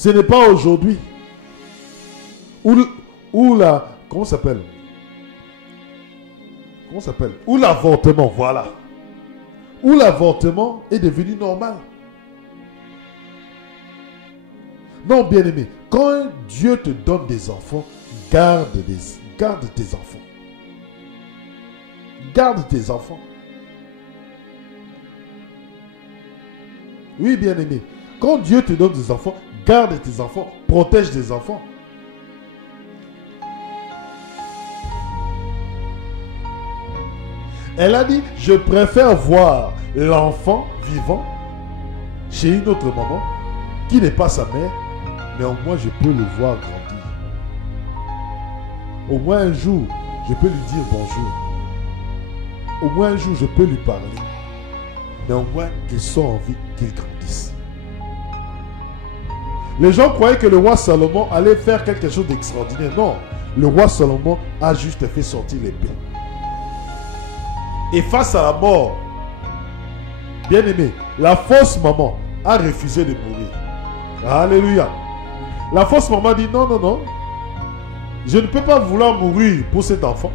Ce n'est pas aujourd'hui. Ou la... Comment ça s'appelle? Comment ça s'appelle? Ou l'avortement, voilà. Où l'avortement est devenu normal. Non, bien-aimé, quand Dieu te donne des enfants, garde tes enfants. Garde tes enfants. Oui, bien-aimé, quand Dieu te donne des enfants, garde tes enfants, protège tes enfants. Elle a dit, je préfère voir l'enfant vivant chez une autre maman qui n'est pas sa mère, mais au moins je peux le voir grandir. Au moins un jour, je peux lui dire bonjour. Au moins un jour, je peux lui parler. Mais au moins qu'il soit en vie, qu'il grandisse. Les gens croyaient que le roi Salomon allait faire quelque chose d'extraordinaire. Non, le roi Salomon a juste fait sortir l'épée. Et face à la mort, bien aimé, la fausse maman a refusé de mourir. Alléluia. La fausse maman dit non, non, non. Je ne peux pas vouloir mourir pour cet enfant.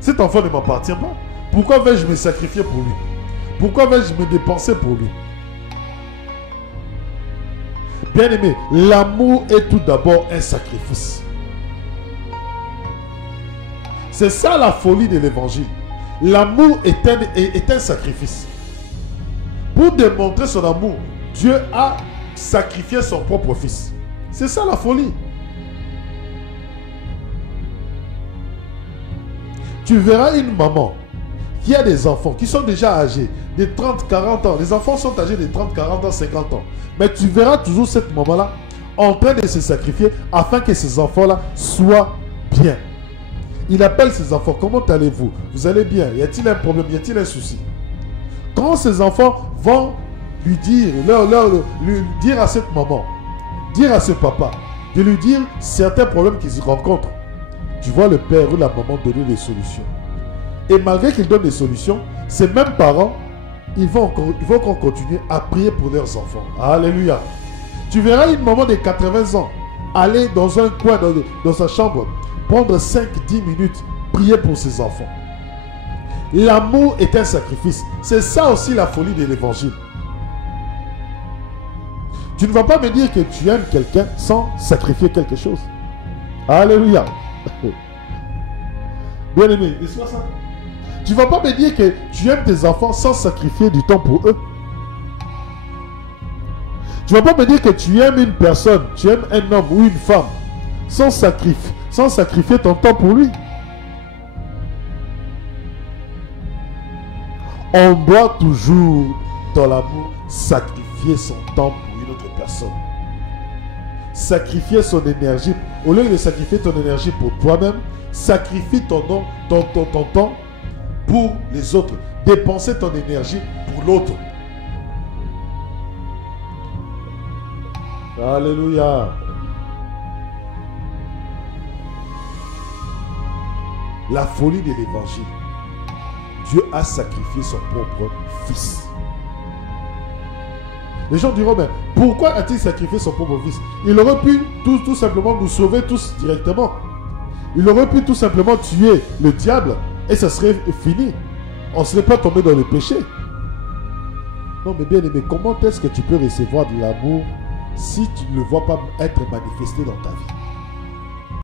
Cet enfant ne m'appartient pas. Pourquoi vais-je me sacrifier pour lui? Pourquoi vais-je me dépenser pour lui? Bien aimé, l'amour est tout d'abord un sacrifice. C'est ça la folie de l'évangile. L'amour est un sacrifice. Pour démontrer son amour, Dieu a sacrifié son propre fils. C'est ça la folie. Tu verras une maman qui a des enfants qui sont déjà âgés de 30, 40 ans. Les enfants sont âgés de 30, 40 ans, 50 ans. Mais tu verras toujours cette maman-là en train de se sacrifier afin que ces enfants-là soient bien. Il appelle ses enfants, comment allez-vous? Vous allez bien? Y a-t-il un problème? Y a-t-il un souci? Quand ces enfants vont lui dire, lui dire à cette maman, dire à ce papa, de lui dire certains problèmes qu'ils rencontrent, tu vois le père ou la maman donner des solutions. Et malgré qu'ils donnent des solutions, ces mêmes parents, ils vont encore continuer à prier pour leurs enfants. Alléluia. Tu verras une maman de 80 ans aller dans un coin dans sa chambre, prendre 5-10 minutes, prier pour ses enfants. L'amour est un sacrifice. C'est ça aussi la folie de l'évangile. Tu ne vas pas me dire que tu aimes quelqu'un sans sacrifier quelque chose. Alléluia. Bien aimé, n'est-ce pas ça? Tu ne vas pas me dire que tu aimes tes enfants sans sacrifier du temps pour eux. Tu ne vas pas me dire que tu aimes une personne, tu aimes un homme ou une femme sans sacrifier ton temps pour lui. On doit toujours, dans l'amour, sacrifier son temps pour une autre personne. Sacrifier son énergie. Au lieu de sacrifier ton énergie pour toi-même, sacrifie ton temps pour les autres. Dépenser ton énergie pour l'autre. Alléluia. La folie de l'évangile. Dieu a sacrifié son propre fils. Les gens diront, mais pourquoi a-t-il sacrifié son propre fils? Il aurait pu tout simplement nous sauver tous directement. Il aurait pu tout simplement tuer le diable et ça serait fini. On ne serait pas tombé dans le péché. Non, mais bien aimé, comment est-ce que tu peux recevoir de l'amour si tu ne le vois pas être manifesté dans ta vie?